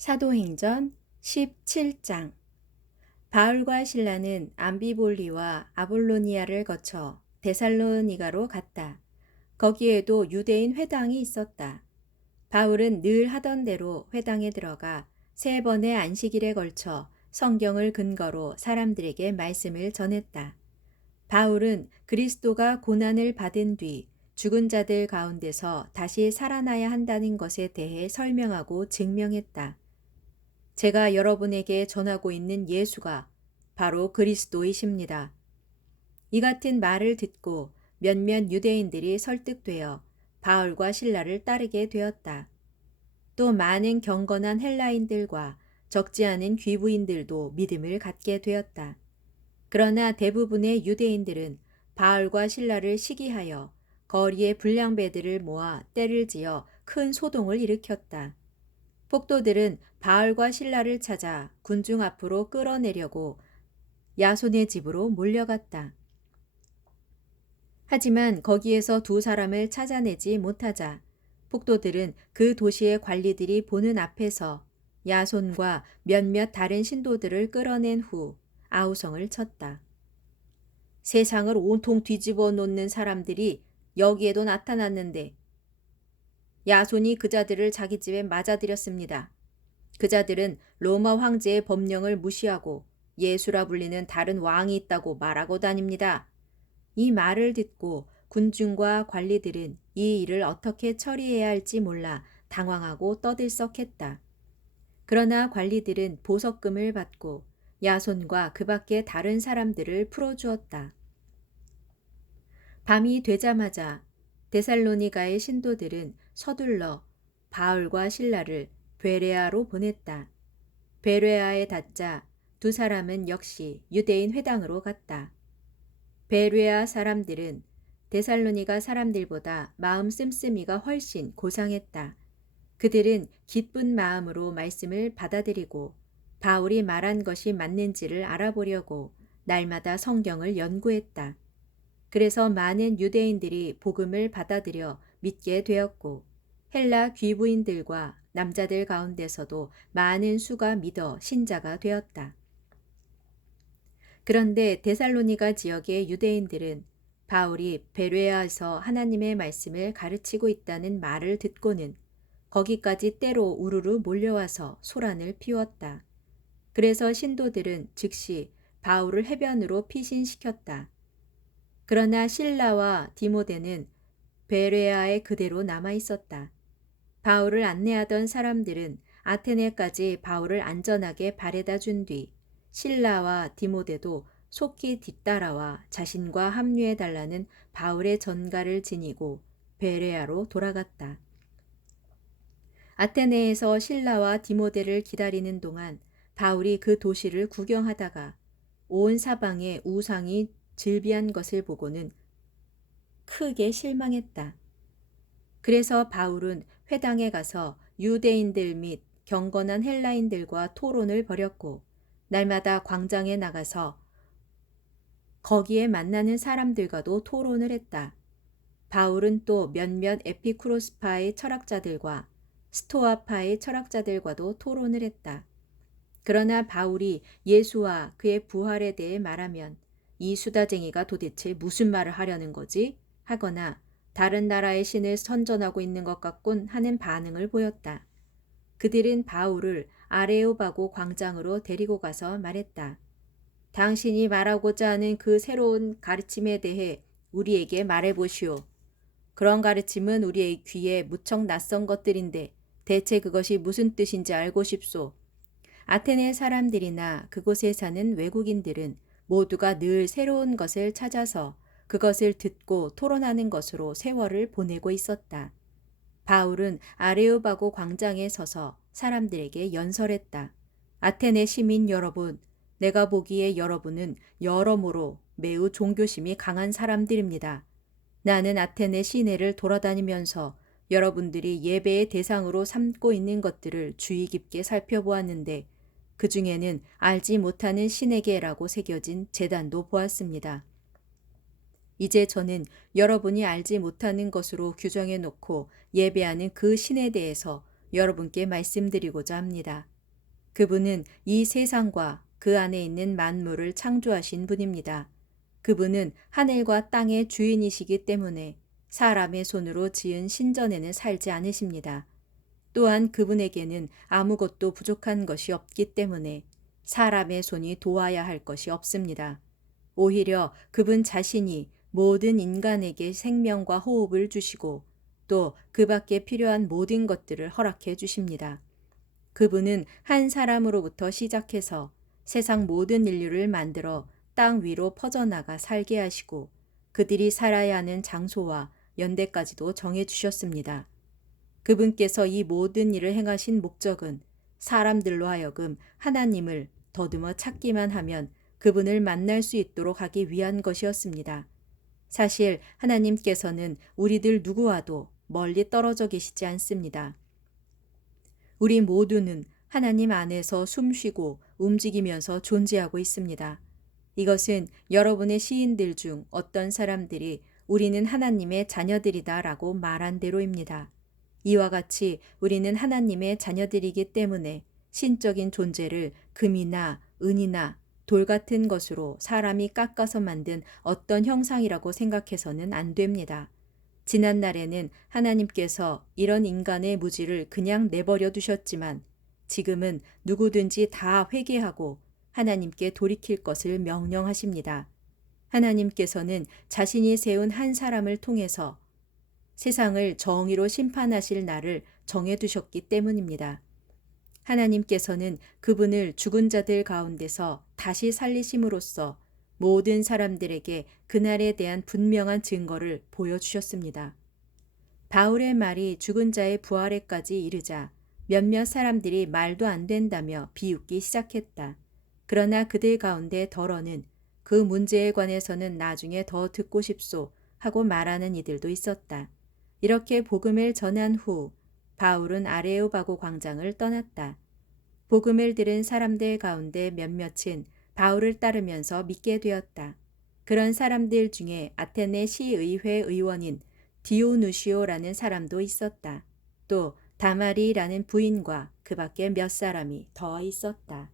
사도행전 17장. 바울과 실라는 암비볼리와 아볼로니아를 거쳐 데살로니가로 갔다. 거기에도 유대인 회당이 있었다. 바울은 늘 하던 대로 회당에 들어가 3번의 안식일에 걸쳐 성경을 근거로 사람들에게 말씀을 전했다. 바울은 그리스도가 고난을 받은 뒤 죽은 자들 가운데서 다시 살아나야 한다는 것에 대해 설명하고 증명했다. 제가 여러분에게 전하고 있는 예수가 바로 그리스도이십니다. 이 같은 말을 듣고 몇몇 유대인들이 설득되어 바울과 실라를 따르게 되었다. 또 많은 경건한 헬라인들과 적지 않은 귀부인들도 믿음을 갖게 되었다. 그러나 대부분의 유대인들은 바울과 실라를 시기하여 거리에 불량배들을 모아 떼를 지어 큰 소동을 일으켰다. 폭도들은 바울과 실라를 찾아 군중 앞으로 끌어내려고 야손의 집으로 몰려갔다. 하지만 거기에서 2사람을 찾아내지 못하자 폭도들은 그 도시의 관리들이 보는 앞에서 야손과 몇몇 다른 신도들을 끌어낸 후 아우성을 쳤다. 세상을 온통 뒤집어 놓는 사람들이 여기에도 나타났는데 야손이 그자들을 자기 집에 맞아들였습니다. 그자들은 로마 황제의 법령을 무시하고 예수라 불리는 다른 왕이 있다고 말하고 다닙니다. 이 말을 듣고 군중과 관리들은 이 일을 어떻게 처리해야 할지 몰라 당황하고 떠들썩했다. 그러나 관리들은 보석금을 받고 야손과 그 밖의 다른 사람들을 풀어주었다. 밤이 되자마자 데살로니가의 신도들은 서둘러 바울과 실라를 베레아로 보냈다. 베레아에 닿자 2사람은 역시 유대인 회당으로 갔다. 베레아 사람들은 데살로니가 사람들보다 마음 씀씀이가 훨씬 고상했다. 그들은 기쁜 마음으로 말씀을 받아들이고 바울이 말한 것이 맞는지를 알아보려고 날마다 성경을 연구했다. 그래서 많은 유대인들이 복음을 받아들여 믿게 되었고 헬라 귀부인들과 남자들 가운데서도 많은 수가 믿어 신자가 되었다. 그런데 데살로니가 지역의 유대인들은 바울이 베레아에서 하나님의 말씀을 가르치고 있다는 말을 듣고는 거기까지 때로 우르르 몰려와서 소란을 피웠다. 그래서 신도들은 즉시 바울을 해변으로 피신시켰다. 그러나 실라와 디모데는 베레아에 그대로 남아 있었다. 바울을 안내하던 사람들은 아테네까지 바울을 안전하게 바래다 준 뒤 실라와 디모데도 속히 뒤따라와 자신과 합류해 달라는 바울의 전가를 지니고 베레아로 돌아갔다. 아테네에서 실라와 디모데를 기다리는 동안 바울이 그 도시를 구경하다가 온 사방에 우상이 즐비한 것을 보고는 크게 실망했다. 그래서 바울은 회당에 가서 유대인들 및 경건한 헬라인들과 토론을 벌였고 날마다 광장에 나가서 거기에 만나는 사람들과도 토론을 했다. 바울은 또 몇몇 에피쿠로스파의 철학자들과 스토아파의 철학자들과도 토론을 했다. 그러나 바울이 예수와 그의 부활에 대해 말하면 이 수다쟁이가 도대체 무슨 말을 하려는 거지? 하거나 다른 나라의 신을 선전하고 있는 것 같군 하는 반응을 보였다. 그들은 바울을 아레오바고 광장으로 데리고 가서 말했다. 당신이 말하고자 하는 그 새로운 가르침에 대해 우리에게 말해보시오. 그런 가르침은 우리의 귀에 무척 낯선 것들인데 대체 그것이 무슨 뜻인지 알고 싶소. 아테네 사람들이나 그곳에 사는 외국인들은 모두가 늘 새로운 것을 찾아서 그것을 듣고 토론하는 것으로 세월을 보내고 있었다. 바울은 아레오바고 광장에 서서 사람들에게 연설했다. 아테네 시민 여러분, 내가 보기에 여러분은 여러모로 매우 종교심이 강한 사람들입니다. 나는 아테네 시내를 돌아다니면서 여러분들이 예배의 대상으로 삼고 있는 것들을 주의 깊게 살펴보았는데 그 중에는 알지 못하는 신에게라고 새겨진 제단도 보았습니다. 이제 저는 여러분이 알지 못하는 것으로 규정해 놓고 예배하는 그 신에 대해서 여러분께 말씀드리고자 합니다. 그분은 이 세상과 그 안에 있는 만물을 창조하신 분입니다. 그분은 하늘과 땅의 주인이시기 때문에 사람의 손으로 지은 신전에는 살지 않으십니다. 또한 그분에게는 아무것도 부족한 것이 없기 때문에 사람의 손이 도와야 할 것이 없습니다. 오히려 그분 자신이 모든 인간에게 생명과 호흡을 주시고 또 그 밖에 필요한 모든 것들을 허락해 주십니다. 그분은 한 사람으로부터 시작해서 세상 모든 인류를 만들어 땅 위로 퍼져나가 살게 하시고 그들이 살아야 하는 장소와 연대까지도 정해 주셨습니다. 그분께서 이 모든 일을 행하신 목적은 사람들로 하여금 하나님을 더듬어 찾기만 하면 그분을 만날 수 있도록 하기 위한 것이었습니다. 사실 하나님께서는 우리들 누구와도 멀리 떨어져 계시지 않습니다. 우리 모두는 하나님 안에서 숨쉬고 움직이면서 존재하고 있습니다. 이것은 여러분의 시인들 중 어떤 사람들이 우리는 하나님의 자녀들이다 라고 말한 대로입니다. 이와 같이 우리는 하나님의 자녀들이기 때문에 신적인 존재를 금이나 은이나 돌 같은 것으로 사람이 깎아서 만든 어떤 형상이라고 생각해서는 안 됩니다. 지난 날에는 하나님께서 이런 인간의 무지를 그냥 내버려 두셨지만 지금은 누구든지 다 회개하고 하나님께 돌이킬 것을 명령하십니다. 하나님께서는 자신이 세운 한 사람을 통해서 세상을 정의로 심판하실 날을 정해두셨기 때문입니다. 하나님께서는 그분을 죽은 자들 가운데서 다시 살리심으로써 모든 사람들에게 그날에 대한 분명한 증거를 보여주셨습니다. 바울의 말이 죽은 자의 부활에까지 이르자 몇몇 사람들이 말도 안 된다며 비웃기 시작했다. 그러나 그들 가운데 덜어는 그 문제에 관해서는 나중에 더 듣고 싶소 하고 말하는 이들도 있었다. 이렇게 복음을 전한 후 바울은 아레오바고 광장을 떠났다. 복음을 들은 사람들 가운데 몇몇은 바울을 따르면서 믿게 되었다. 그런 사람들 중에 아테네 시의회 의원인 디오누시오라는 사람도 있었다. 또 다마리라는 부인과 그 밖에 몇 사람이 더 있었다.